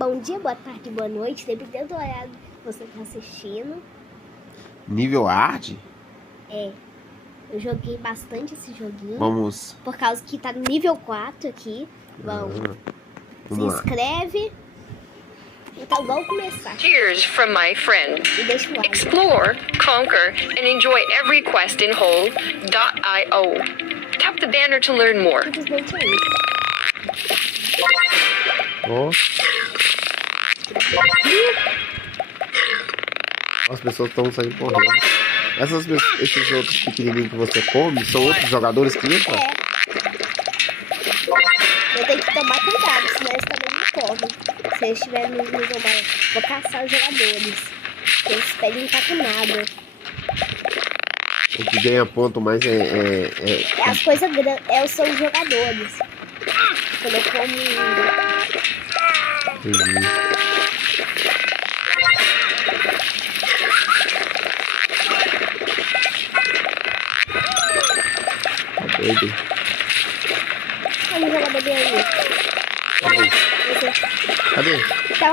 Bom dia, boa tarde, boa noite, dependendo do horário que você tá assistindo. Nível hard? É, eu joguei bastante esse joguinho. Vamos. Por causa que tá no nível 4 aqui. Vamos. Se Vamos lá. inscreve. Então vamos começar. Cheers from my friend. E deixa o like. Explore, conquer, and enjoy every quest in Hole.io. Tap the banner to learn more. Simplesmente é isso. Ó. As pessoas estão saindo correndo. Esses outros pequenininhos que você come são outros jogadores que entram? É. Eu tenho que tomar cuidado, senão eles também me comem. Se eles estiverem no nível mais, vou caçar os jogadores. Eles pedem tá com nada. O que ganha ponto mais É as coisas grandes, são os jogadores. Quando eu como. Entendi. Tá doido. Olha o jogador dele ali. Cadê? Esse- Cadê?